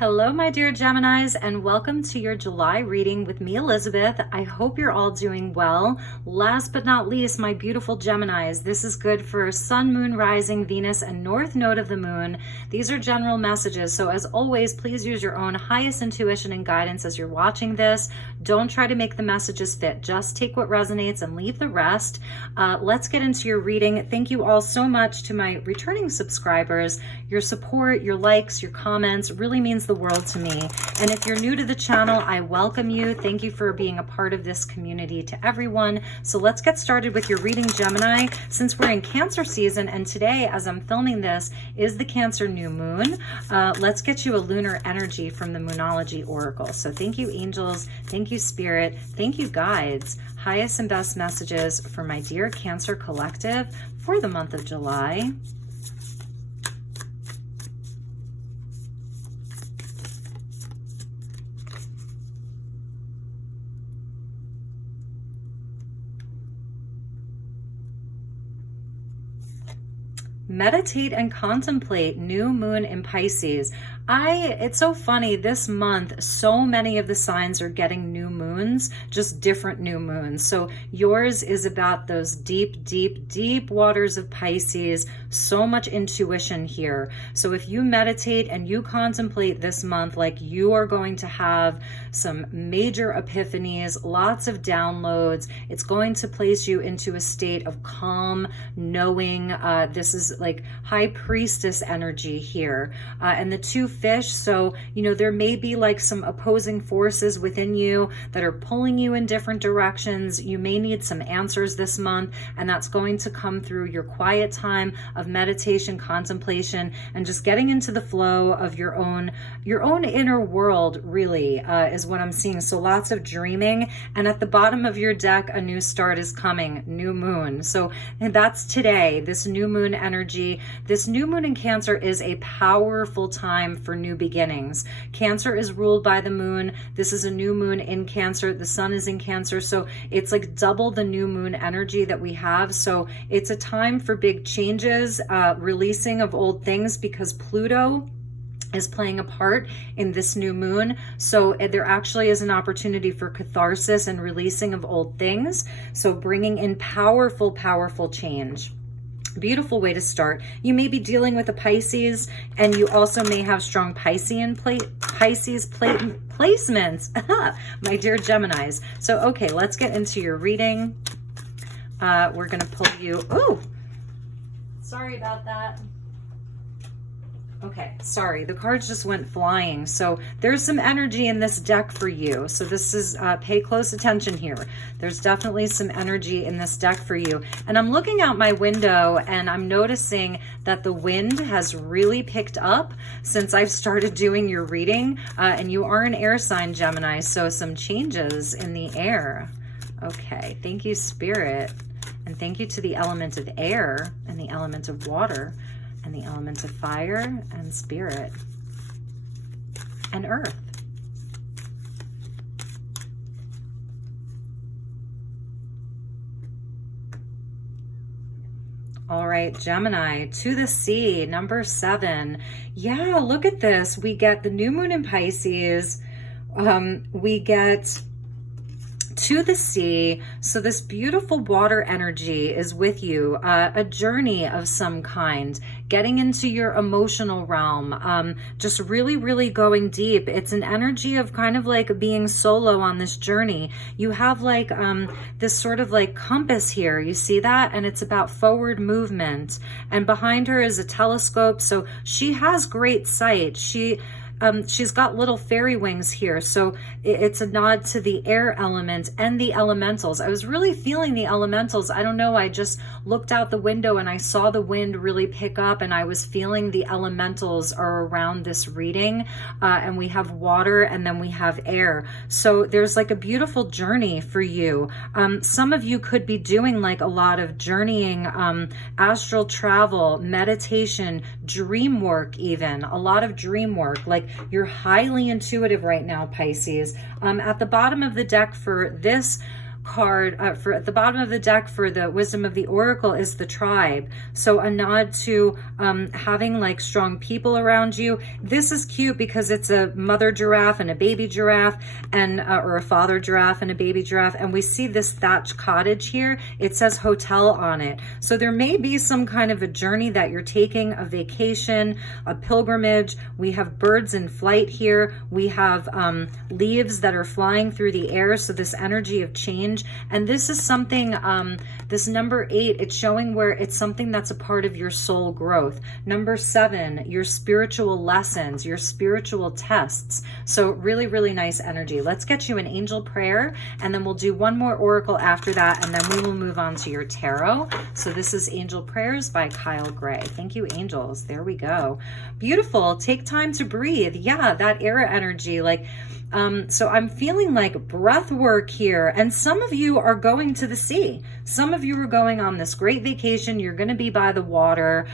Hello, my dear Geminis, and welcome to your July reading with me, Elizabeth. I hope you're all doing well. Last but not least, my beautiful Geminis, this is good for Sun, Moon, Rising, Venus, and North Node of the Moon. These are general messages, so as always, please use your own highest intuition and guidance as you're watching this. Don't try to make the messages fit. Just take what resonates and leave the rest. Let's get into your reading. Thank you all so much to my returning subscribers. Your support, your likes, your comments really means the world to me. And if you're new to the channel, I welcome you. Thank you for being a part of this community to everyone. So let's get started with your reading, Gemini. Since we're in Cancer season, and today, as I'm filming this, is the Cancer new moon, let's get you a lunar energy from the Moonology Oracle. So thank you, angels. Thank you, Spirit. Thank you, guides. Highest and best messages for my dear Cancer collective for the month of July. Meditate and contemplate new moon in Pisces. It's so funny, this month, so many of the signs are getting new moons, just different new moons. So yours is about those deep, deep, deep waters of Pisces, so much intuition here. So if you meditate and you contemplate this month, like, you are going to have some major epiphanies, lots of downloads. It's going to place you into a state of calm, knowing. This is like high priestess energy here. And the two fish, so there may be like some opposing forces within you that are pulling you in different directions. You may need some answers this month, and that's going to come through your quiet time of meditation, contemplation, and just getting into the flow of your own inner world, really, is what I'm seeing. So lots of dreaming, and at the bottom of your deck, a new start is coming, new moon. So that's today, this new moon energy. This new moon in Cancer is a powerful time for new beginnings. Cancer is ruled by the moon. This is a new moon in Cancer. The sun is in Cancer. So it's like double the new moon energy that we have. So it's a time for big changes, releasing of old things, because Pluto is playing a part in this new moon. So there actually is an opportunity for catharsis and releasing of old things. So bringing in powerful, powerful change. Beautiful way to start. You may be dealing with a Pisces, and you also may have strong Pisces placements, my dear Geminis. So, okay, let's get into your reading. We're going to pull you. Oh, sorry about that. Okay, sorry, the cards just went flying. So there's some energy in this deck for you. So this is, pay close attention here. There's definitely some energy in this deck for you. And I'm looking out my window and I'm noticing that the wind has really picked up since I've started doing your reading. And you are an air sign, Gemini, so some changes in the air. Okay, thank you, Spirit. And thank you to the element of air and the element of water, and the element of fire and spirit and earth. All right, Gemini, to the sea, number 7. Yeah, look at this. We get the new moon in Pisces. We get to the sea. So this beautiful water energy is with you, a journey of some kind, getting into your emotional realm, just really, really going deep. It's an energy of kind of like being solo on this journey. You have like this sort of like compass here. You see that? And it's about forward movement. And behind her is a telescope. So she has great sight. She's got little fairy wings here. So it's a nod to the air element and the elementals. I was really feeling the elementals. I don't know. I just looked out the window and I saw the wind really pick up, and I was feeling the elementals are around this reading. And we have water and then we have air. So there's like a beautiful journey for you. Some of you could be doing like a lot of journeying, astral travel, meditation, dream work, even a lot of dream work. Like, you're highly intuitive right now, Pisces. At the bottom of the deck for this card for at the bottom of the deck for the wisdom of the oracle is the tribe. So a nod to having like strong people around you. This is cute because it's a mother giraffe and a baby giraffe, and or a father giraffe and a baby giraffe, and we see this thatched cottage here. It says hotel on it. So there may be some kind of a journey that you're taking, a vacation, a pilgrimage. We have birds in flight here. We have leaves that are flying through the air. So this energy of change. And this is something, this number 8, it's showing where it's something that's a part of your soul growth. Number 7, your spiritual lessons, your spiritual tests. So really, really nice energy. Let's get you an angel prayer, and then we'll do one more oracle after that, and then we will move on to your tarot. So this is Angel Prayers by Kyle Gray. Thank you, angels. There we go. Beautiful. Take time to breathe. Yeah, that era energy, like, so I'm feeling like breath work here, and some of you are going to the sea. Some of you are going on this great vacation. You're going to be by the water.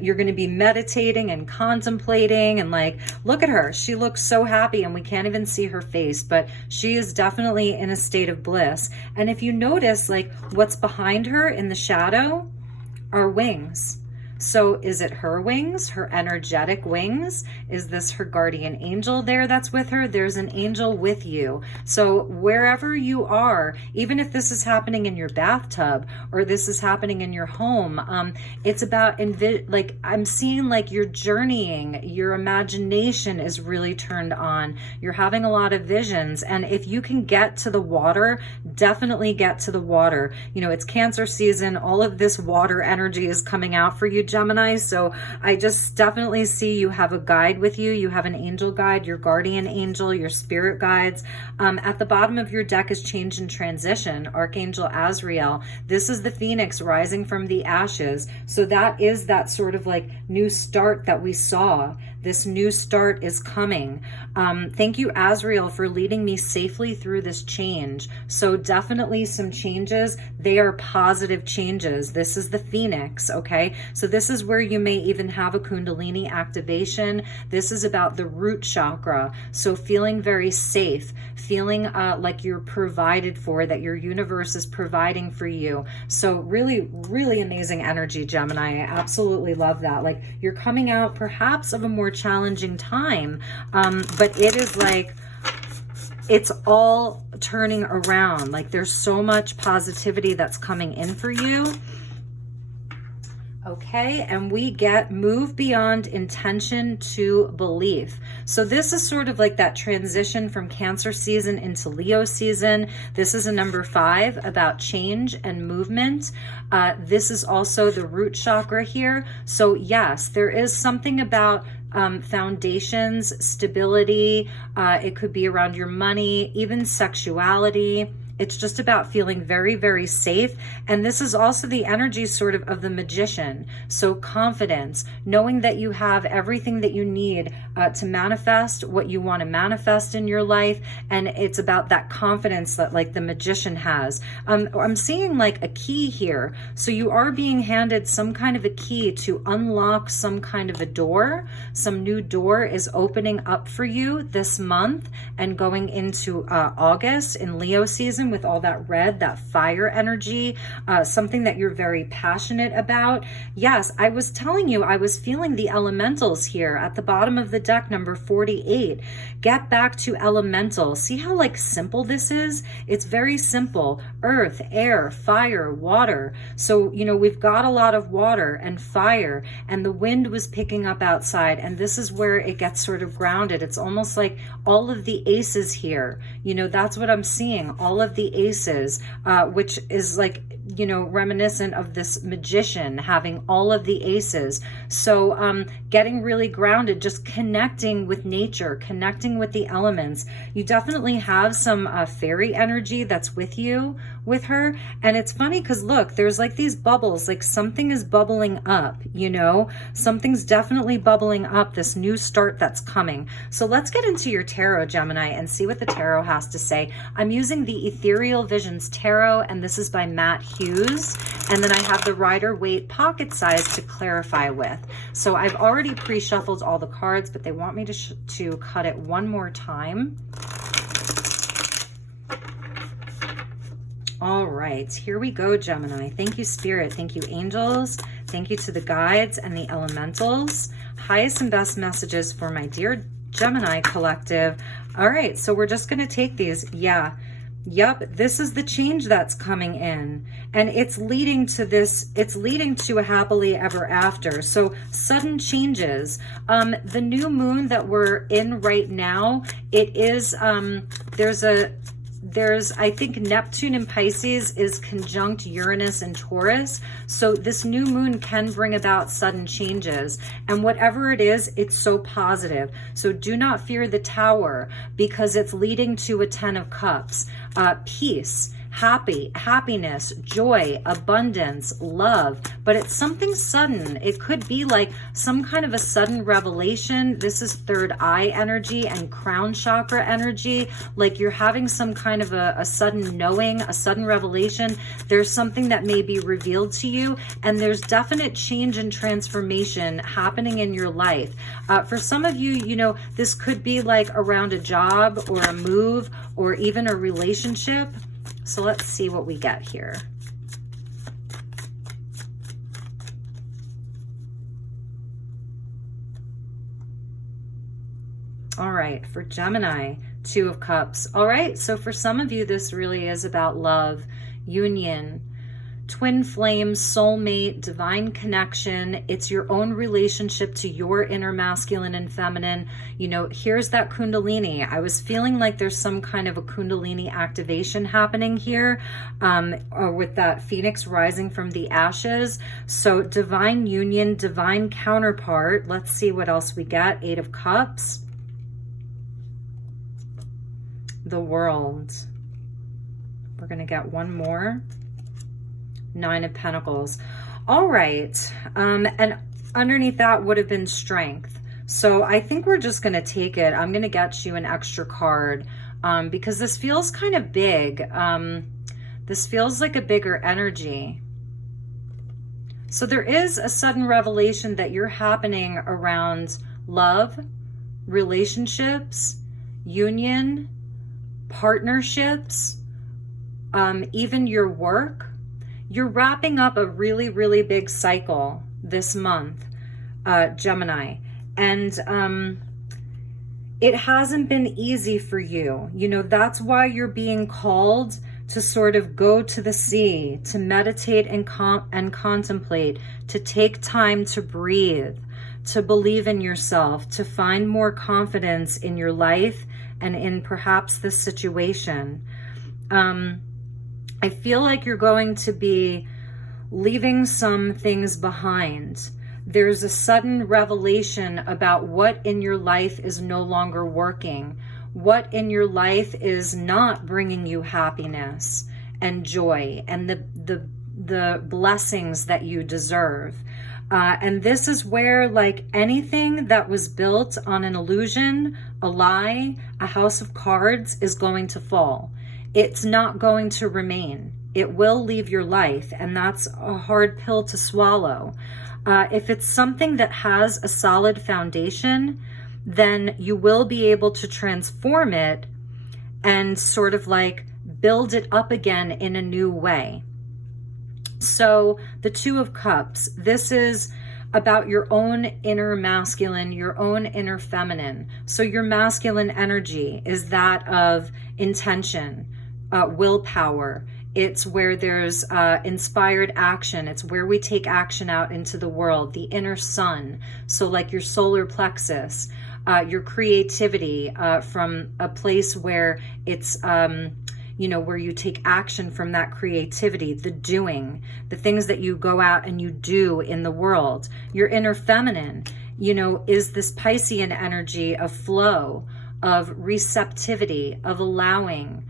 You're going to be meditating and contemplating, and like, look at her. She looks so happy, and we can't even see her face, but she is definitely in a state of bliss. And if you notice, like, what's behind her in the shadow are wings. So is it her wings, her energetic wings? Is this her guardian angel there that's with her? There's an angel with you. So wherever you are, even if this is happening in your bathtub or this is happening in your home, it's about, like, I'm seeing like you're journeying, your imagination is really turned on. You're having a lot of visions. And if you can get to the water, definitely get to the water. You know, it's Cancer season. All of this water energy is coming out for you, Gemini. So I just definitely see you have a guide with you. You have an angel guide, your guardian angel, your spirit guides. At the bottom of your deck is change and transition, Archangel Azrael. This is the phoenix rising from the ashes. So that is that sort of like new start that we saw. This new start is coming. Thank you, Azrael, for leading me safely through this change. So definitely some changes. They are positive changes. This is the Phoenix, okay? So this is where you may even have a Kundalini activation. This is about the root chakra. So feeling very safe, feeling like you're provided for, that your universe is providing for you. So really, really amazing energy, Gemini. I absolutely love that. Like, you're coming out perhaps of a more challenging time, but it is like it's all turning around. Like, there's so much positivity that's coming in for you. Okay, and we get move beyond intention to belief. So this is sort of like that transition from Cancer season into Leo season. This is a number 5 about change and movement. This is also the root chakra here. So yes, there is something about foundations, stability. It could be around your money, even sexuality. It's just about feeling very, very safe. And this is also the energy sort of the magician. So confidence, knowing that you have everything that you need to manifest what you want to manifest in your life. And it's about that confidence that like the magician has. I'm seeing like a key here. So you are being handed some kind of a key to unlock some kind of a door. Some new door is opening up for you this month and going into August in Leo season. With all that red, that fire energy, something that you're very passionate about. Yes, I was telling you, I was feeling the elementals here at the bottom of the deck, number 48. Get back to elemental. See how like simple this is? It's very simple. Earth, air, fire, water. So, you know, we've got a lot of water and fire, and the wind was picking up outside, and this is where it gets sort of grounded. It's almost like all of the aces here. You know, that's what I'm seeing. All of the aces, which is like, you know, reminiscent of this magician having all of the aces. So getting really grounded, just connecting with nature, connecting with the elements. You definitely have some fairy energy that's with you, with her. And it's funny because look, there's like these bubbles, like something is bubbling up, you know, something's definitely bubbling up, this new start that's coming. So let's get into your tarot, Gemini, and see what the tarot has to say. I'm using the Ethereal Visions Tarot, and this is by Matt Hughes. And then I have the Rider-Waite pocket size to clarify with. So I've already pre-shuffled all the cards, but they want me to cut it one more time. All right, here we go, Gemini. Thank you, Spirit. Thank you, angels. Thank you to the guides and the elementals. Highest and best messages for my dear Gemini collective. All right, so we're just going to take these. Yeah. Yep, this is the change that's coming in, and it's leading to this, it's leading to a happily ever after. So sudden changes. The new moon that we're in right now, it is, I think Neptune in Pisces is conjunct Uranus and Taurus. So this new moon can bring about sudden changes. And whatever it is, it's so positive. So do not fear the Tower, because it's leading to a 10 of Cups. Peace, happiness, joy, abundance, love, but it's something sudden. It could be like some kind of a sudden revelation. This is third eye energy and crown chakra energy. Like you're having some kind of a sudden knowing, a sudden revelation. There's something that may be revealed to you, and there's definite change and transformation happening in your life. For some of you, you know, this could be like around a job or a move or even a relationship. So let's see what we get here. All right, for Gemini, 2 of Cups. All right, so for some of you, this really is about love, union, twin flame, soulmate, divine connection. It's your own relationship to your inner masculine and feminine. You know, here's that Kundalini. I was feeling like there's some kind of a Kundalini activation happening here, or with that Phoenix rising from the ashes. So divine union, divine counterpart. Let's see what else we get. 8 of Cups. The World. We're going to get one more. 9 of Pentacles. All right. And underneath that would have been Strength. So I think we're just going to take it. I'm going to get you an extra card because this feels kind of big. This feels like a bigger energy. So there is a sudden revelation that you're happening around love, relationships, union, partnerships, even your work. You're wrapping up a really, really big cycle this month, Gemini. And it hasn't been easy for you. You know, that's why you're being called to sort of go to the sea, to meditate and contemplate, to take time to breathe, to believe in yourself, to find more confidence in your life and in perhaps this situation. I feel like you're going to be leaving some things behind. There's a sudden revelation about what in your life is no longer working, what in your life is not bringing you happiness and joy and the blessings that you deserve. And this is where, like, anything that was built on an illusion, a lie, a house of cards is going to fall. It's not going to remain. It will leave your life, and that's a hard pill to swallow. If it's something that has a solid foundation, then you will be able to transform it and sort of like build it up again in a new way. So the 2 of Cups, this is about your own inner masculine, your own inner feminine. So your masculine energy is that of intention, willpower. It's where there's inspired action. It's where we take action out into the world, the inner sun. So like your solar plexus, your creativity from a place where it's, you know, where you take action from that creativity, the doing, the things that you go out and you do in the world. Your inner feminine, you know, is this Piscean energy of flow, of receptivity, of allowing,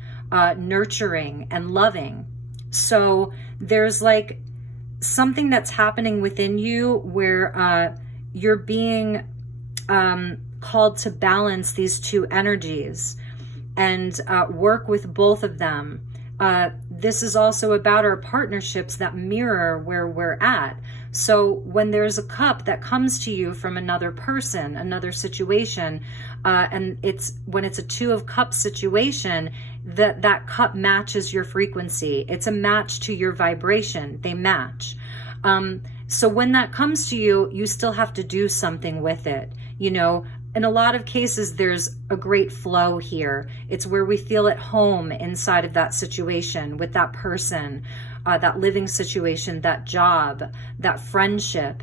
nurturing and loving. So there's like something that's happening within you where you're being called to balance these 2 energies and work with both of them This is also about our partnerships that mirror where we're at. So when there's a cup that comes to you from another person, another situation, and when it's a Two of Cups situation, that cup matches your frequency. It's a match to your vibration. They match. So when that comes to you, you still have to do something with it. In a lot of cases, there's a great flow here. It's where we feel at home inside of that situation with that person, that living situation, that job, that friendship.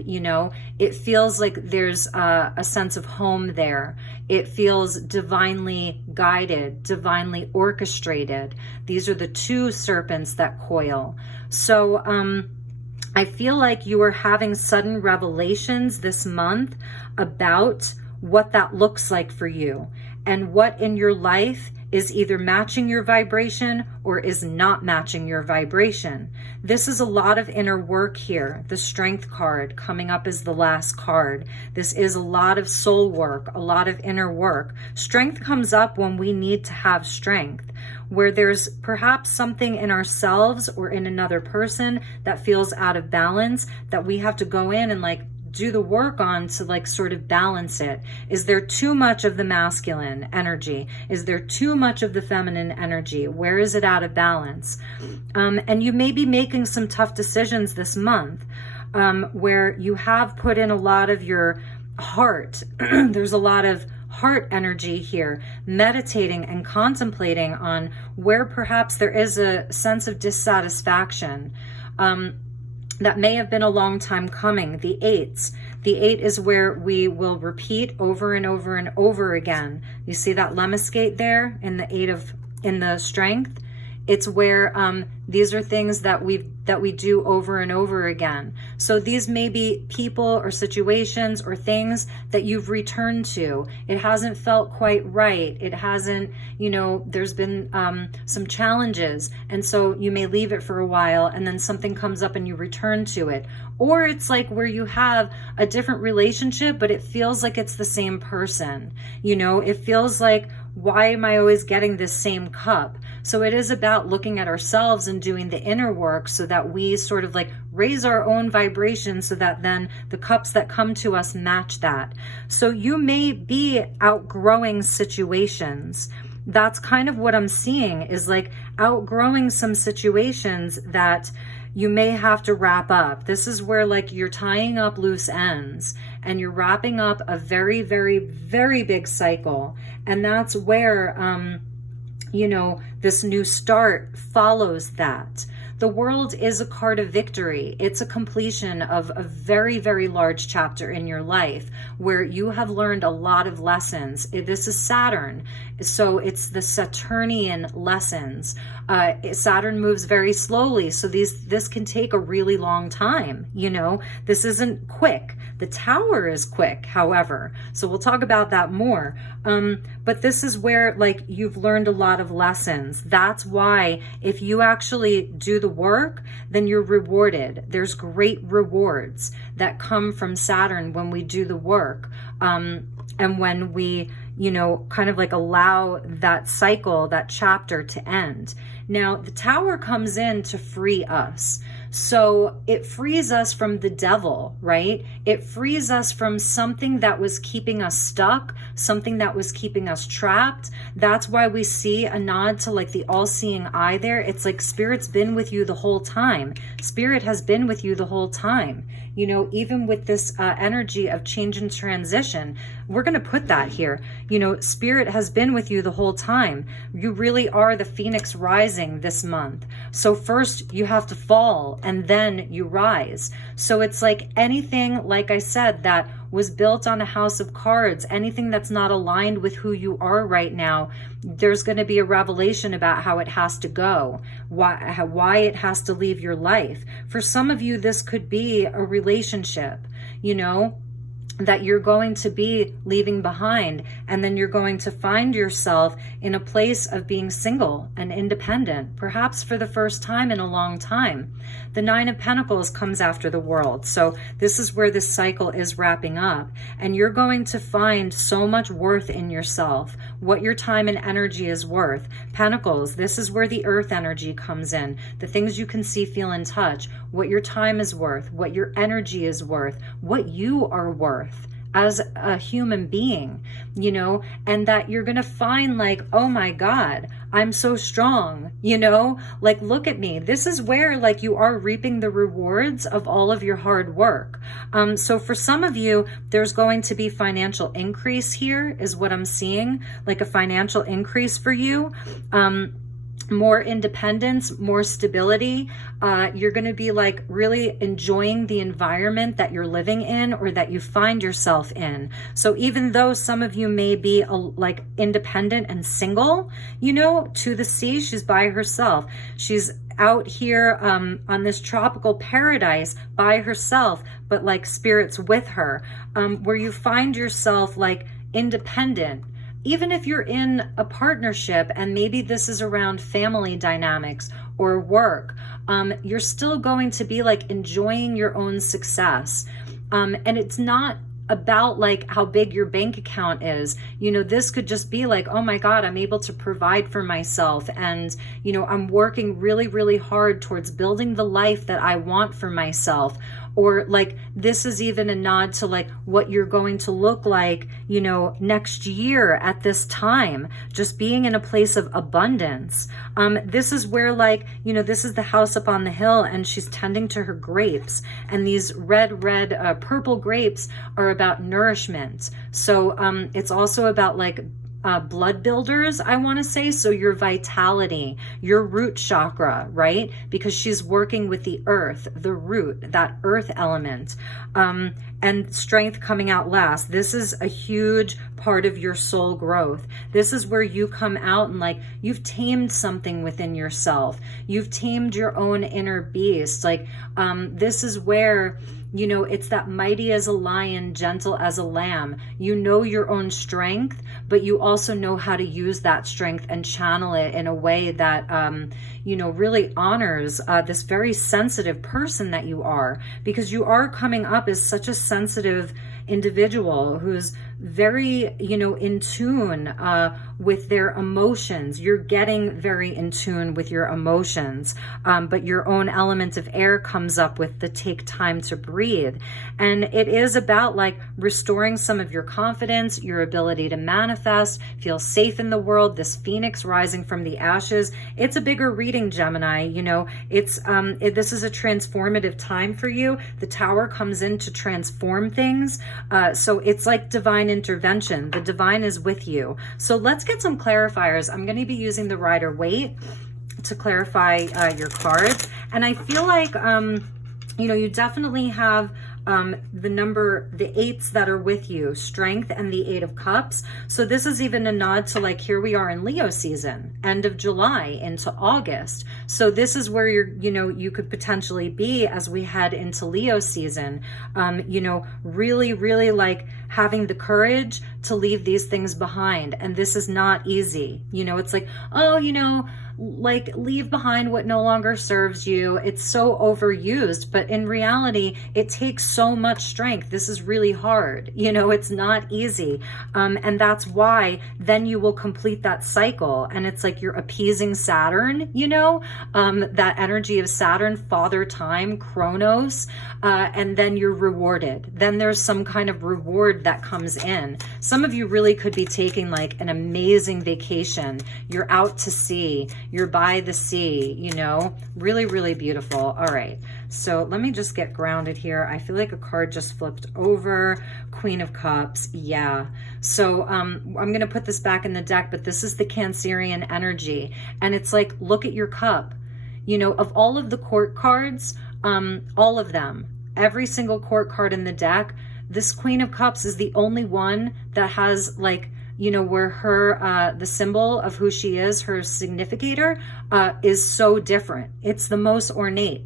It feels like there's a sense of home there. It feels divinely guided, divinely orchestrated. These are the two serpents that coil. So, I feel like you are having sudden revelations this month about what that looks like for you, and what in your life is either matching your vibration or is not matching your vibration. This is a lot of inner work here. The Strength card coming up as the last card. This is a lot of soul work, a lot of inner work. Strength comes up when we need to have strength, where there's perhaps something in ourselves or in another person that feels out of balance, that we have to go in and do the work on to sort of balance it. Is there too much of the masculine energy? Is there too much of the feminine energy? Where is it out of balance? And you may be making some tough decisions this month, where you have put in a lot of your heart. There's a lot of heart energy here, meditating and contemplating on where perhaps there is a sense of dissatisfaction. That may have been a long time coming. The eights. The eight is where we will repeat over and over and over again. You see that lemniscate there in the Strength? It's where these are things that we do over and over again. So these may be people or situations or things that you've returned to. It hasn't felt quite right. It hasn't, there's been some challenges. And so you may leave it for a while, and then something comes up and you return to it. Or it's like where you have a different relationship, but it feels like it's the same person. It feels like, why am I always getting this same cup? So it is about looking at ourselves and doing the inner work so that we sort of raise our own vibration, so that then the cups that come to us match that. So you may be outgrowing situations. That's kind of what I'm seeing, is outgrowing some situations that you may have to wrap up. This is where you're tying up loose ends and you're wrapping up a very, very, very big cycle. And that's where, this new start follows that. The World is a card of victory. It's a completion of a very, very large chapter in your life where you have learned a lot of lessons. This is Saturn, so it's the Saturnian lessons. Saturn moves very slowly, so this can take a really long time. This isn't quick. The Tower is quick, however, so we'll talk about that more. But this is where you've learned a lot of lessons. That's why if you actually do the work, then you're rewarded. There's great rewards that come from Saturn when we do the work. And when we, kind of allow that cycle, that chapter to end. Now, the Tower comes in to free us. So it frees us from the devil, right? It frees us from something that was keeping us stuck, something that was keeping us trapped. That's why we see a nod to the all-seeing eye there. It's Spirit's been with you the whole time. Spirit has been with you the whole time. Even with this energy of change and transition, we're going to put that here. Spirit has been with you the whole time. You really are the phoenix rising this month. So first you have to fall and then you rise. So it's anything, like I said, that was built on a house of cards, anything that's not aligned with who you are right now, there's going to be a revelation about how it has to go, why it has to leave your life. For some of you, this could be a relationship, that you're going to be leaving behind, and then you're going to find yourself in a place of being single and independent, perhaps for the first time in a long time. The Nine of Pentacles comes after the World, so this is where this cycle is wrapping up, and you're going to find so much worth in yourself what your time and energy is worth. Pentacles, this is where the earth energy comes in. The things you can see, feel, and touch. What your time is worth, what your energy is worth, what you are worth as a human being, you know, and that you're going to find like, oh my God, I'm so strong, you know, like, look at me. This is where like you are reaping the rewards of all of your hard work. So for some of you, there's going to be financial increase here is what I'm seeing, like a financial increase for you. More independence, more stability. You're going to be like really enjoying the environment that you're living in or that you find yourself in. So even though some of you may be like independent and single, you know, to the sea, she's by herself. She's out here on this tropical paradise by herself, but like spirits with her, where you find yourself like independent. Even if you're in a partnership and maybe this is around family dynamics or work, you're still going to be like enjoying your own success. And it's not about like how big your bank account is. You know, this could just be like, oh my God, I'm able to provide for myself. And, you know, I'm working really, really hard towards building the life that I want for myself. Or like, this is even a nod to like what you're going to look like, you know, next year at this time, just being in a place of abundance. This is where like, you know, this is the house up on the hill and she's tending to her grapes, and these purple grapes are about nourishment. So it's also about like blood builders, I want to say. So your vitality, your root chakra, right? Because she's working with the earth, the root, that earth element, and strength coming out last. This is a huge part of your soul growth. This is where you come out and like you've tamed something within yourself. You've tamed your own inner beast. Like this is where, you know, it's that mighty as a lion, gentle as a lamb. You know your own strength, but you also know how to use that strength and channel it in a way that, you know, really honors this very sensitive person that you are, because you are coming up as such a sensitive individual who's very, you know, in tune with their emotions. You're getting very in tune with your emotions, but your own element of air comes up with the take time to breathe. And it is about like restoring some of your confidence, your ability to manifest, feel safe in the world, this phoenix rising from the ashes. It's a bigger reading, Gemini. You know, it's this is a transformative time for you. The tower comes in to transform things. So it's like divine intervention. The divine is with you. So let's get some clarifiers. I'm going to be using the Rider-Waite to clarify your cards. And I feel like, you know, you definitely have the eights that are with you, strength and the 8 of cups. So this is even a nod to like, here we are in Leo season, end of July into August. So this is where you're, you know, you could potentially be as we head into Leo season, you know, really, really like having the courage to leave these things behind. And this is not easy. You know, it's like, oh, you know, like leave behind what no longer serves you. It's so overused, but in reality, it takes so much strength. This is really hard. You know, it's not easy. And that's why then you will complete that cycle. And it's like you're appeasing Saturn, you know, that energy of Saturn, father time, Chronos, and then you're rewarded. Then there's some kind of reward that comes in. Some of you really could be taking like an amazing vacation. You're out to sea. You're by the sea, you know, really, really beautiful. All right. So let me just get grounded here. I feel like a card just flipped over. Queen of Cups. Yeah. So I'm going to put this back in the deck, but this is the Cancerian energy. And it's like, look at your cup. You know, of all of the court cards, all of them, every single court card in the deck, this Queen of Cups is the only one that has like, you know, where her, the symbol of who she is, her significator, is so different. It's the most ornate.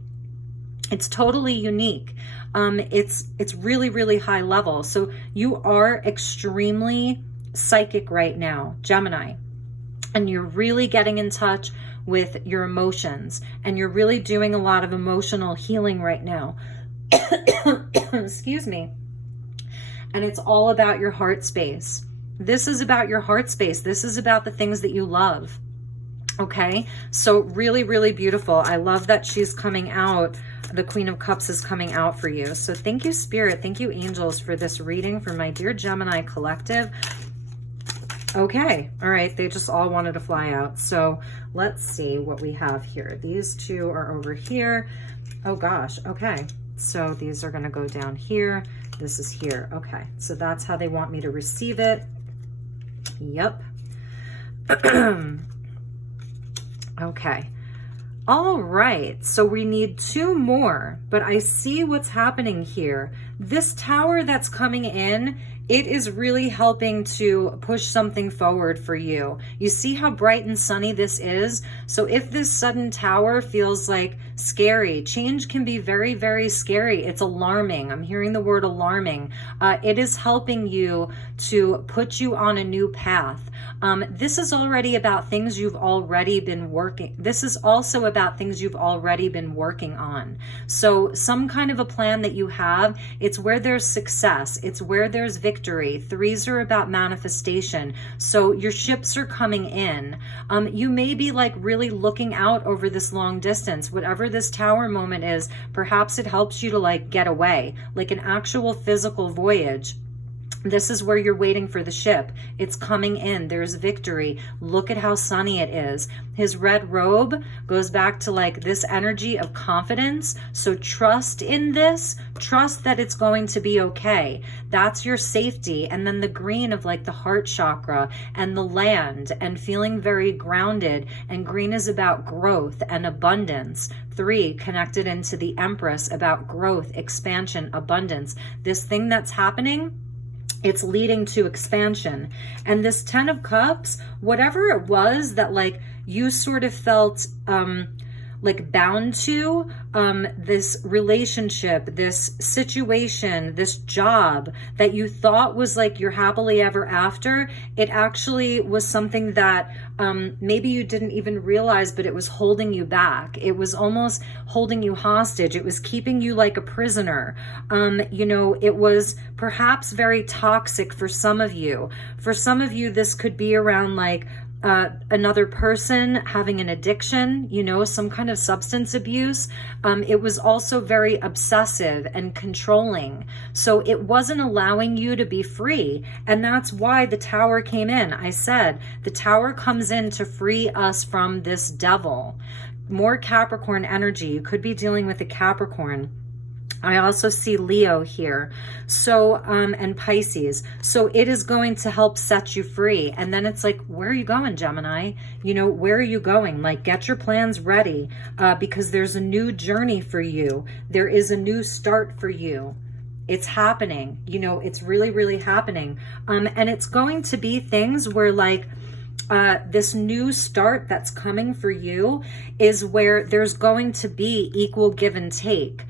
It's totally unique. It's really, really high level. So you are extremely psychic right now, Gemini, and you're really getting in touch with your emotions, and you're really doing a lot of emotional healing right now. Excuse me. And it's all about your heart space. This is about your heart space. This is about the things that you love. Okay, so really, really beautiful. I love that she's coming out. The Queen of Cups is coming out for you. So thank you, Spirit. Thank you, angels, for this reading for my dear Gemini collective. Okay, all right. They just all wanted to fly out. So let's see what we have here. These two are over here. Oh gosh, okay. So these are going to go down here. This is here. Okay, so that's how they want me to receive it. Yep. Okay. All right. So we need two more, but I see what's happening here. This tower that's coming in, it is really helping to push something forward for you. You see how bright and sunny this is? So if this sudden tower feels like scary, change can be very, very scary. It's alarming. I'm hearing the word alarming. It is helping you to put you on a new path. This is already about things you've already been working. This is also about things you've already been working on. So some kind of a plan that you have, it's where there's success. It's where there's victory. Threes are about manifestation. So your ships are coming in. You may be like really looking out over this long distance. Whatever this tower moment is, perhaps it helps you to like get away, like an actual physical voyage. This is where you're waiting for the ship. It's coming in. There's victory. Look at how sunny it is. His red robe goes back to like this energy of confidence. So trust in this. Trust that it's going to be okay. That's your safety. And then the green of like the heart chakra and the land and feeling very grounded. And green is about growth and abundance. 3 connected into the Empress, about growth, expansion, abundance. This thing that's happening, it's leading to expansion. And this 10 of Cups, whatever it was that like you sort of felt like bound to, this relationship, this situation, this job that you thought was like your happily ever after, it actually was something that maybe you didn't even realize, but it was holding you back. It was almost holding you hostage. It was keeping you like a prisoner. You know, it was perhaps very toxic for some of you. For some of you, this could be around like another person having an addiction, you know, some kind of substance abuse. It was also very obsessive and controlling. So it wasn't allowing you to be free. And that's why the tower came in. I said, the tower comes in to free us from this devil. More Capricorn energy. You could be dealing with a Capricorn. I also see Leo here. So, and Pisces. So it is going to help set you free. And then it's like, where are you going, Gemini? You know, where are you going? Like, get your plans ready, because there's a new journey for you. There is a new start for you. It's happening. You know, it's really, really happening. And it's going to be things where like, this new start that's coming for you is where there's going to be equal give and take.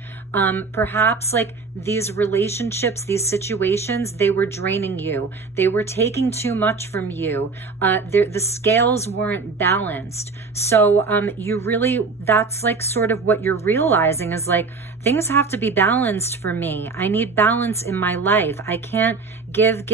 Perhaps like these relationships, these situations, they were draining you. They were taking too much from you. The scales weren't balanced. So you really, that's like sort of what you're realizing is like, things have to be balanced for me. I need balance in my life. I can't give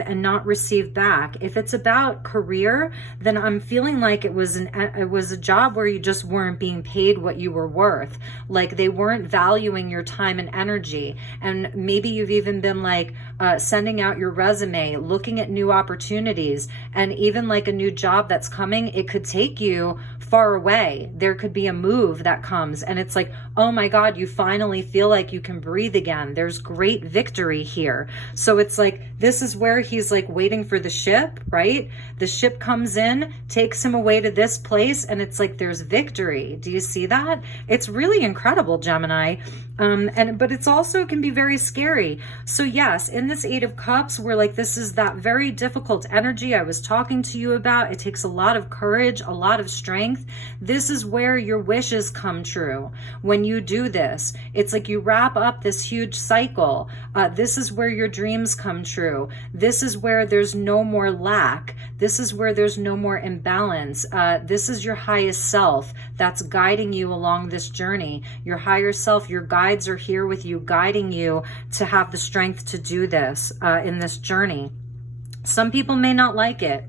and not receive back. If it's about career, then I'm feeling like it was a job where you just weren't being paid what you were worth. Like they weren't valuing your time and energy. And maybe you've even been like sending out your resume, looking at new opportunities, and even like a new job that's coming, it could take you far away. There could be a move that comes and it's like, oh my God, you finally feel like you can breathe again. There's great victory here. So it's like, this is where he's like waiting for the ship, right? The ship comes in, takes him away to this place, and it's like, there's victory. Do you see that? It's really incredible, Gemini. But it's also can be very scary. So yes, in this 8 of Cups, we're like, this is that very difficult energy I was talking to you about. It takes a lot of courage, a lot of strength. This is where your wishes come true. When you do this, it's like you wrap up this huge cycle. This is where your dreams come true. This is where there's no more lack. This is where there's no more imbalance. This is your highest self that's guiding you along this journey. Your higher self, your guides are here with you, guiding you to have the strength to do this in this journey. Some people may not like it.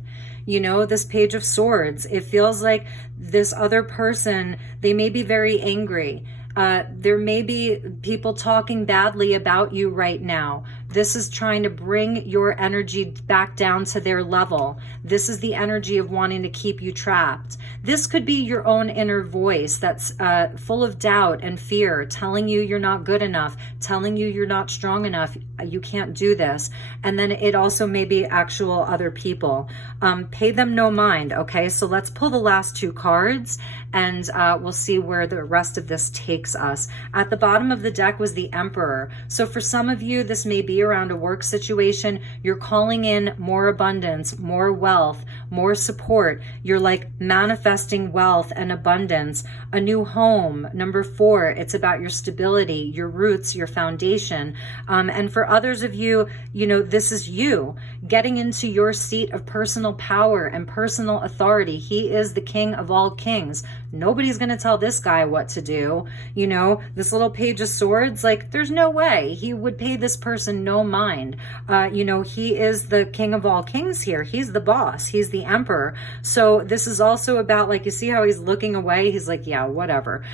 You know, this Page of Swords, it feels like this other person, they may be very angry. There may be people talking badly about you right now. This is trying to bring your energy back down to their level. This is the energy of wanting to keep you trapped. This could be your own inner voice that's full of doubt and fear, telling you you're not good enough, telling you you're not strong enough, you can't do this. And then it also may be actual other people. Pay them no mind, okay? So let's pull the last two cards and we'll see where the rest of this takes us. At the bottom of the deck was the Emperor. So for some of you, this may be around a work situation. You're calling in more abundance, more wealth, more support. You're like manifesting wealth and abundance, a new home. Number 4, it's about your stability, your roots, your foundation. And for others of you, you know, this is you getting into your seat of personal power and personal authority. He is the king of all kings. Nobody's going to tell this guy what to do. You know, this little Page of Swords, like there's no way he would pay this person no mind. You know, he is the king of all kings here. He's the boss. He's the emperor. So this is also about, like, you see how he's looking away? He's like, yeah, whatever.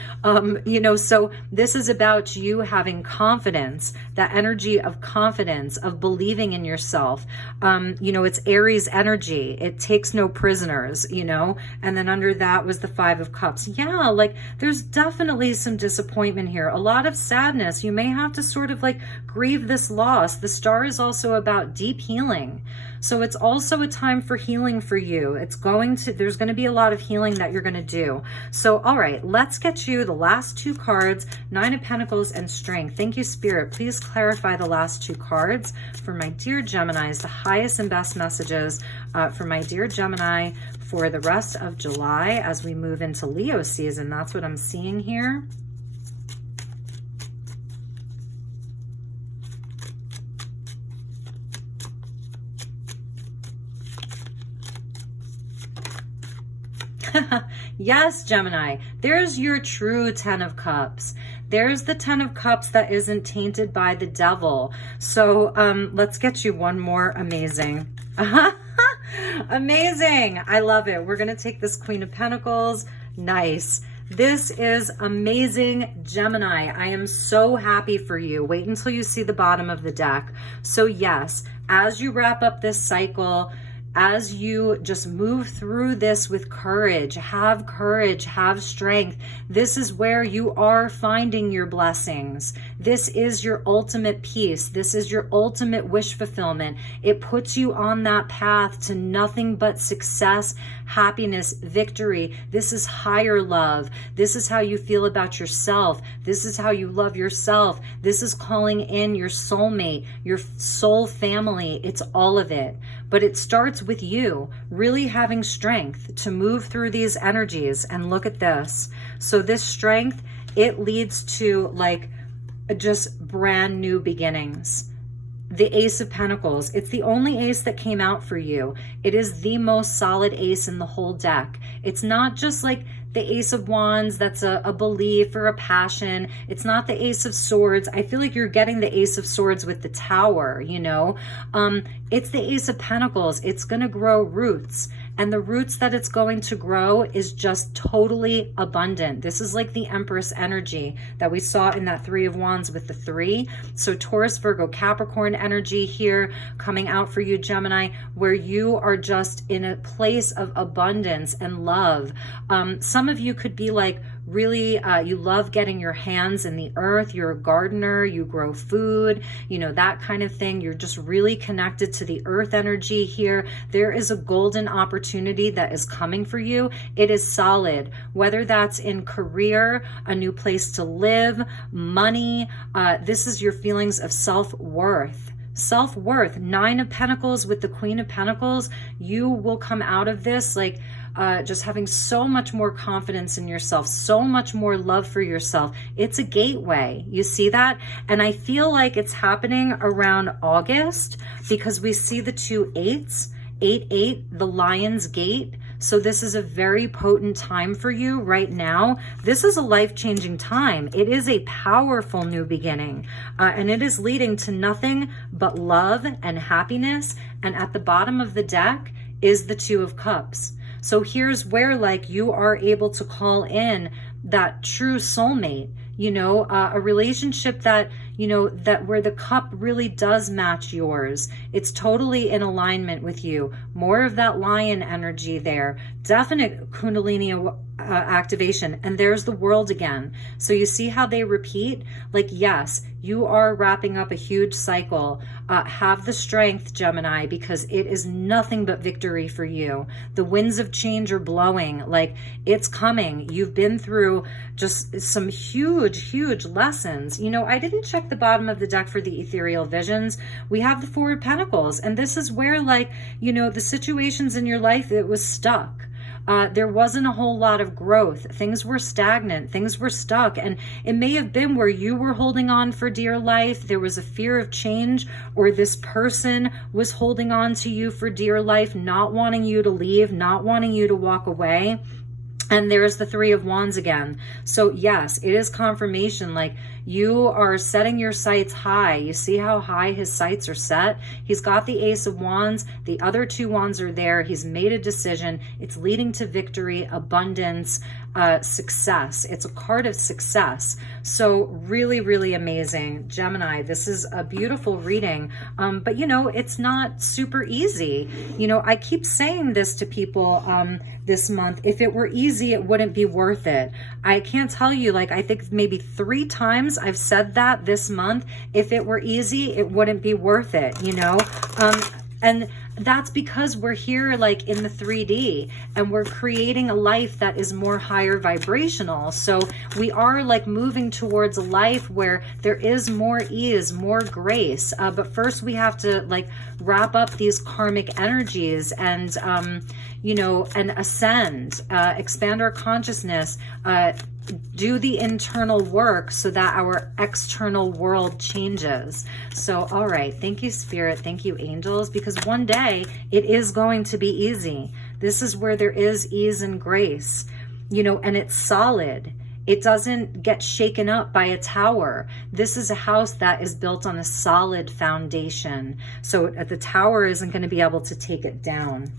You know, so this is about you having confidence, that energy of confidence, of believing in yourself. You know, it's Aries energy. It takes no prisoners, you know, and then under that was the 5 of Cups. Yeah, like there's definitely some disappointment here, a lot of sadness. You may have to sort of like grieve this loss. The Star is also about deep healing. So it's also a time for healing for you. There's going to be a lot of healing that you're going to do. So, all right, let's get you the last 2 cards, 9 of Pentacles and Strength. Thank you, Spirit. Please clarify the last 2 cards for my dear Geminis, the highest and best messages for my dear Gemini for the rest of July as we move into Leo season. That's what I'm seeing here. Yes, Gemini, there's your true 10 of Cups. There's the 10 of Cups that isn't tainted by the devil. So let's get you one more amazing. Amazing. I love it. We're going to take this Queen of Pentacles. Nice. This is amazing, Gemini. I am so happy for you. Wait until you see the bottom of the deck. So yes, as you wrap up this cycle, as you just move through this with courage, have strength. This is where you are finding your blessings. This is your ultimate peace. This is your ultimate wish fulfillment. It puts you on that path to nothing but success, happiness, victory. This is higher love. This is how you feel about yourself. This is how you love yourself. This is calling in your soulmate, your soul family. It's all of it. But it starts with you really having strength to move through these energies. And look at this. So this strength, it leads to like just brand new beginnings. The Ace of Pentacles, it's the only ace that came out for you. It is the most solid ace in the whole deck. It's not just like the Ace of Wands, that's a belief or a passion. It's not the Ace of Swords. I feel like you're getting the Ace of Swords with the Tower, you know. It's the Ace of Pentacles. It's going to grow roots. And the roots that it's going to grow is just totally abundant. This is like the Empress energy that we saw in that 3 of Wands with the 3. So Taurus, Virgo, Capricorn energy here coming out for you, Gemini, where you are just in a place of abundance and love. Some of you could be like, really, you love getting your hands in the earth. You're a gardener, you grow food, you know, that kind of thing. You're just really connected to the earth energy here. There is a golden opportunity that is coming for you. It is solid, whether that's in career, a new place to live, money. This is your feelings of self-worth. Self-worth. 9 of Pentacles with the Queen of Pentacles. You will come out of this like just having so much more confidence in yourself, so much more love for yourself. It's a gateway. You see that? And I feel like it's happening around August because we see the 2 8s, 8-8, the Lion's Gate. So this is a very potent time for you right now. This is a life-changing time. It is a powerful new beginning, and it is leading to nothing but love and happiness. And at the bottom of the deck is the Two of Cups. So here's where like you are able to call in that true soulmate, you know, a relationship that, you know, that where the cup really does match yours. It's totally in alignment with you. More of that lion energy there. Definite Kundalini activation. And there's the World again. So you see how they repeat? Like, yes, you are wrapping up a huge cycle. Have the strength, Gemini, because it is nothing but victory for you. The winds of change are blowing. Like, it's coming. You've been through just some huge, huge lessons. You know, I didn't check the bottom of the deck for the ethereal visions. We have the Four of Pentacles. And this is where, like, you know, the situations in your life, it was stuck. There wasn't a whole lot of growth. Things were stagnant. Things were stuck. And it may have been where you were holding on for dear life. There was a fear of change, or this person was holding on to you for dear life, not wanting you to leave, not wanting you to walk away. And there's the Three of Wands again. So yes, it is confirmation. Like, you are setting your sights high. You see how high his sights are set? He's got the Ace of Wands. The other two wands are there. He's made a decision. It's leading to victory, abundance, success. It's a card of success. So really, really amazing. Gemini, this is a beautiful reading. But you know, it's not super easy. You know, I keep saying this to people this month. If it were easy, it wouldn't be worth it. I can't tell you, like, I think maybe 3 times I've said that this month. If it were easy, it wouldn't be worth it, you know? And that's because we're here like in the 3D, and we're creating a life that is more higher vibrational. So we are like moving towards a life where there is more ease, more grace. But first we have to like wrap up these karmic energies and, you know, and ascend, expand our consciousness, do the internal work so that our external world changes. So, all right. Thank you, Spirit. Thank you, angels, because one day it is going to be easy. This is where there is ease and grace, you know, and it's solid. It doesn't get shaken up by a tower. This is a house that is built on a solid foundation. So the tower isn't going to be able to take it down.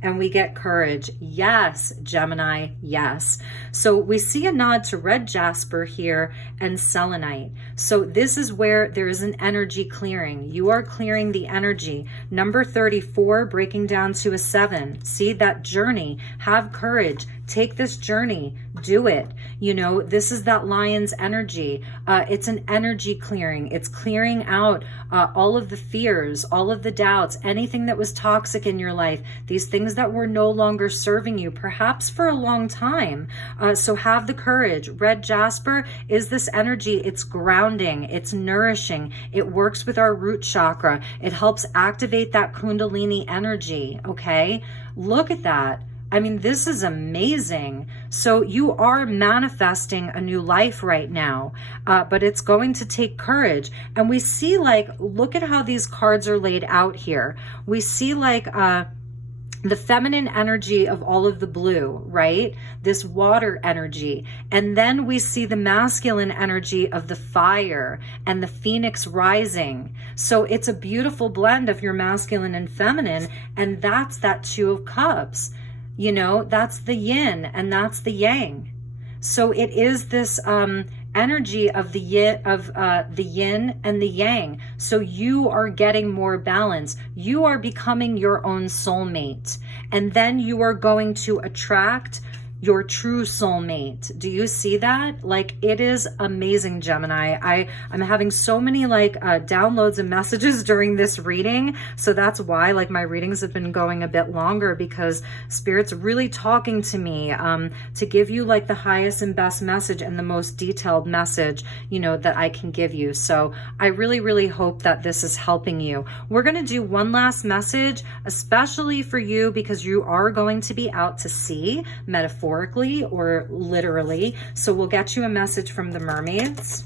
And we get courage. Yes, Gemini, yes. So we see a nod to red jasper here and selenite. So this is where there is an energy clearing. You are clearing the energy. Number 34, breaking down to a 7. See that journey. Have courage. Take this journey. Do it. You know, this is that lion's energy. It's an energy clearing. It's clearing out all of the fears, all of the doubts, anything that was toxic in your life, these things that were no longer serving you, perhaps for a long time. So have the courage. Red jasper is this energy. It's grounding. It's nourishing. It works with our root chakra. It helps activate that Kundalini energy. Okay? Look at that. I mean, this is amazing. So you are manifesting a new life right now, but it's going to take courage. And we see like, look at how these cards are laid out here. We see like the feminine energy of all of the blue, right? This water energy. And then we see the masculine energy of the fire and the phoenix rising. So it's a beautiful blend of your masculine and feminine. And that's that Two of Cups. You know, that's the yin and that's the yang. So it is this energy of the yin and the yang. So you are getting more balance. You are becoming your own soulmate. And then you are going to attract your true soulmate. Do you see that? Like, it is amazing, Gemini. I'm having so many like downloads and messages during this reading. So that's why like my readings have been going a bit longer, because Spirit's really talking to me to give you like the highest and best message and the most detailed message, you know, that I can give you. So I really, really hope that this is helping you. We're going to do one last message, especially for you, because you are going to be out to sea, metaphorically or literally. So we'll get you a message from the mermaids.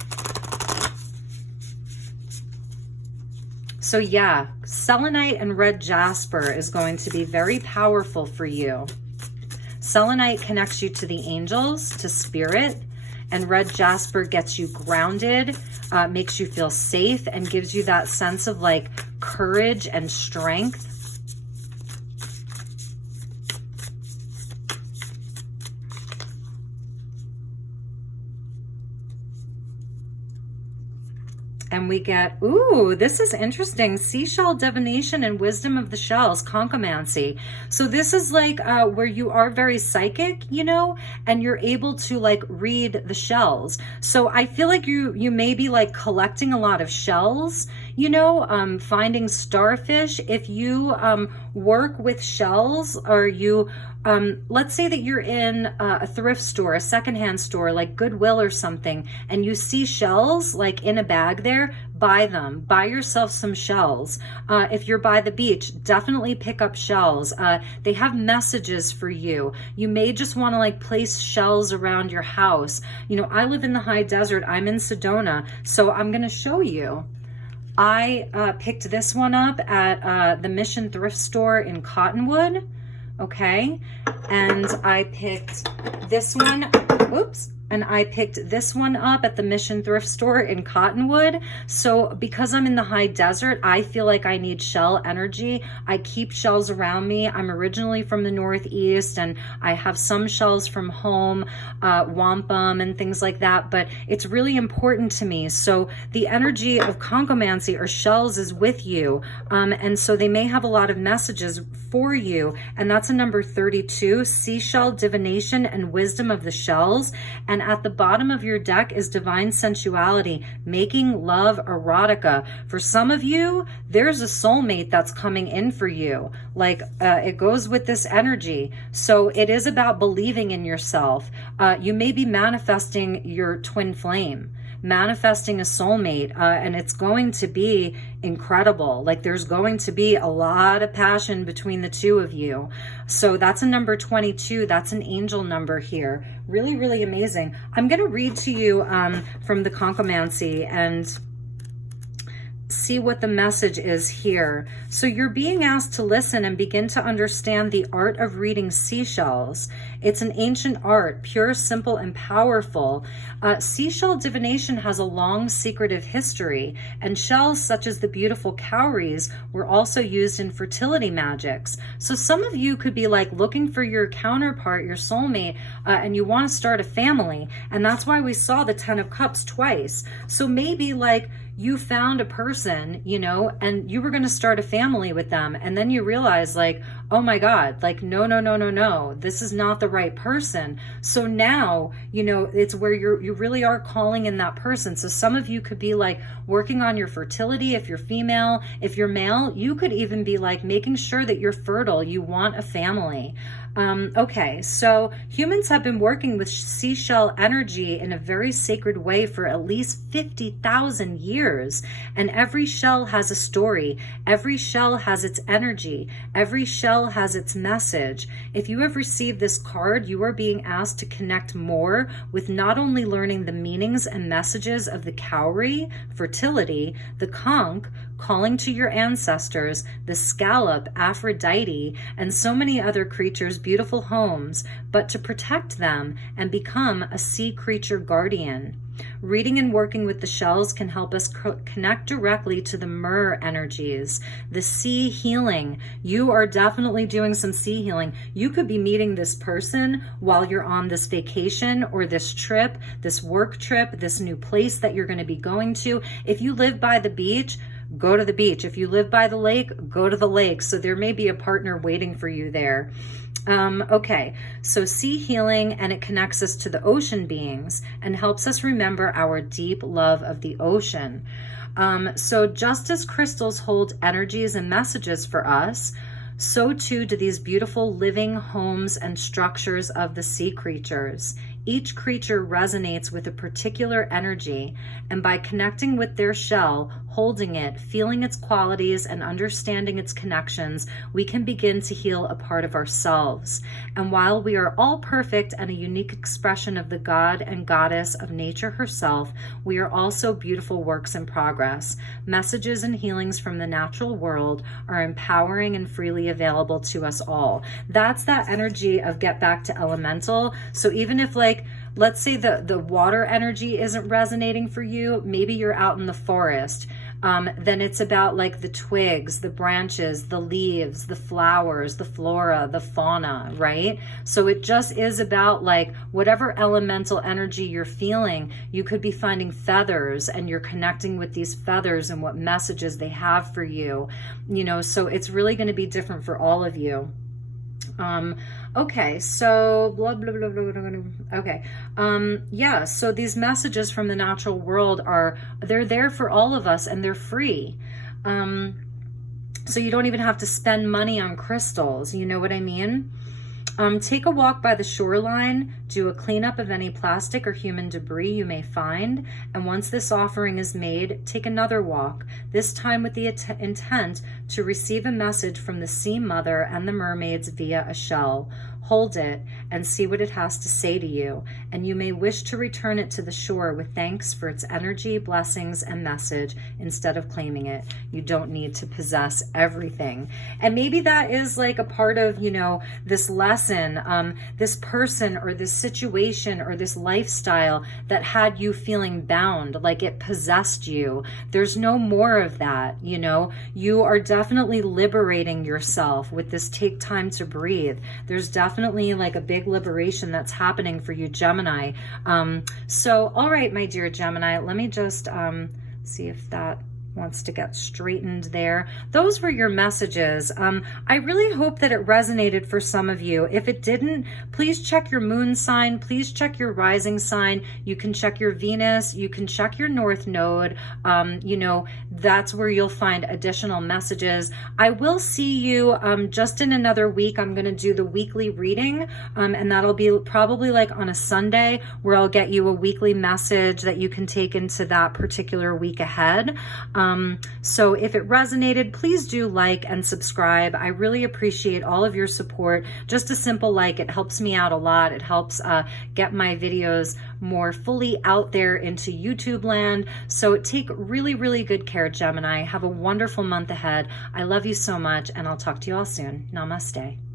So yeah, selenite and red jasper is going to be very powerful for you. Selenite connects you to the angels, to spirit, and red jasper gets you grounded, makes you feel safe, and gives you that sense of like courage and strength. And we get, ooh, this is interesting. Seashell divination and wisdom of the shells, conchomancy. So this is like where you are very psychic, you know, and you're able to like read the shells. So I feel like you may be like collecting a lot of shells, you know, finding starfish. If you work with shells, or you let's say that you're in a thrift store, a secondhand store like Goodwill or something, and you see shells like in a bag there, buy them. Buy yourself some shells. If you're by the beach, definitely pick up shells. They have messages for you. You may just want to like place shells around your house. You know, I live in the high desert. I'm in Sedona, so I'm going to show you. I picked this one up at the Mission Thrift Store in Cottonwood. Okay, and I picked this one, oops, and I picked this one up at the Mission Thrift Store in Cottonwood. So because I'm in the high desert, I feel like I need shell energy. I keep shells around me. I'm originally from the Northeast, and I have some shells from home, wampum and things like that, but it's really important to me. So the energy of conchomancy or shells is with you, and so they may have a lot of messages for you, and that's a number 32, seashell divination and wisdom of the shells. And at the bottom of your deck is divine sensuality, making love erotica. For some of you, there's a soulmate that's coming in for you. Like it goes with this energy. So it is about believing in yourself. You may be manifesting your twin flame, manifesting a soulmate, and it's going to be incredible. Like there's going to be a lot of passion between the two of you. So that's a number 22. That's an angel number here. Really, really amazing. I'm going to read to you from the conchomancy and see what the message is here. So you're being asked to listen and begin to understand the art of reading seashells. It's an ancient art, pure, simple, and powerful. Seashell divination has a long secretive history, and shells such as the beautiful cowries were also used in fertility magics. So some of you could be like looking for your counterpart, your soulmate, and you want to start a family. And that's why we saw the 10 of Cups twice. So maybe like you found a person, you know, and you were going to start a family with them. And then you realize like, oh my God, like, no, this is not the right person. So now, you know, it's where you really are calling in that person. So some of you could be like working on your fertility. If you're female, if you're male, you could even be like making sure that you're fertile. You want a family. Okay, so humans have been working with seashell energy in a very sacred way for at least 50,000 years. And every shell has a story. Every shell has its energy. Every shell has its message. If you have received this card, you are being asked to connect more with not only learning the meanings and messages of the cowrie, fertility, the conch, calling to your ancestors, the scallop, Aphrodite, and so many other creatures' beautiful homes, but to protect them and become a sea creature guardian. Reading and working with the shells can help us connect directly to the myrrh energies, the sea healing. You are definitely doing some sea healing. You could be meeting this person while you're on this vacation or this trip, this work trip, this new place that you're going to be going to. If you live by the beach, go to the beach. If you live by the lake, go to the lake. So there may be a partner waiting for you there. Okay, so sea healing, and it connects us to the ocean beings and helps us remember our deep love of the ocean. So just as crystals hold energies and messages for us, so too do these beautiful living homes and structures of the sea creatures. Each creature resonates with a particular energy, and by connecting with their shell, holding it, feeling its qualities, and understanding its connections, we can begin to heal a part of ourselves. And while we are all perfect and a unique expression of the God and Goddess of nature herself, we are also beautiful works in progress. Messages and healings from the natural world are empowering and freely available to us all. That's that energy of get back to elemental. So even if, like, let's say the water energy isn't resonating for you, maybe you're out in the forest, then it's about like the twigs, the branches, the leaves, the flowers, the flora, the fauna, right? So it just is about like whatever elemental energy you're feeling. You could be finding feathers and you're connecting with these feathers and what messages they have for you, you know, so it's really going to be different for all of you. Okay, so blah, blah, blah, blah, blah, blah. Okay. Yeah, so these messages from the natural world they're there for all of us and they're free. So you don't even have to spend money on crystals. You know what I mean? Take a walk by the shoreline, do a cleanup of any plastic or human debris you may find, and once this offering is made, take another walk, this time with the intent to receive a message from the Sea Mother and the mermaids via a shell. Hold it and see what it has to say to you, and you may wish to return it to the shore with thanks for its energy, blessings, and message instead of claiming it. You don't need to possess everything. And maybe that is like a part of, you know, this lesson, this person or this situation or this lifestyle that had you feeling bound, like it possessed you. There's no more of that, you know. You are definitely liberating yourself with this take time to breathe. There's definitely like a big liberation that's happening for you, Gemini. So, all right, my dear Gemini, let me just see if that wants to get straightened there. Those were your messages. I really hope that it resonated for some of you. If it didn't, please check your moon sign. Please check your rising sign. You can check your Venus. You can check your North Node. You know, that's where you'll find additional messages. I will see you just in another week. I'm going to do the weekly reading, and that'll be probably like on a Sunday where I'll get you a weekly message that you can take into that particular week ahead. So if it resonated, please do like and subscribe. I really appreciate all of your support. Just a simple like, it helps me out a lot. It helps get my videos more fully out there into YouTube land. So take really, really good care, Gemini. Have a wonderful month ahead. I love you so much, and I'll talk to you all soon. Namaste.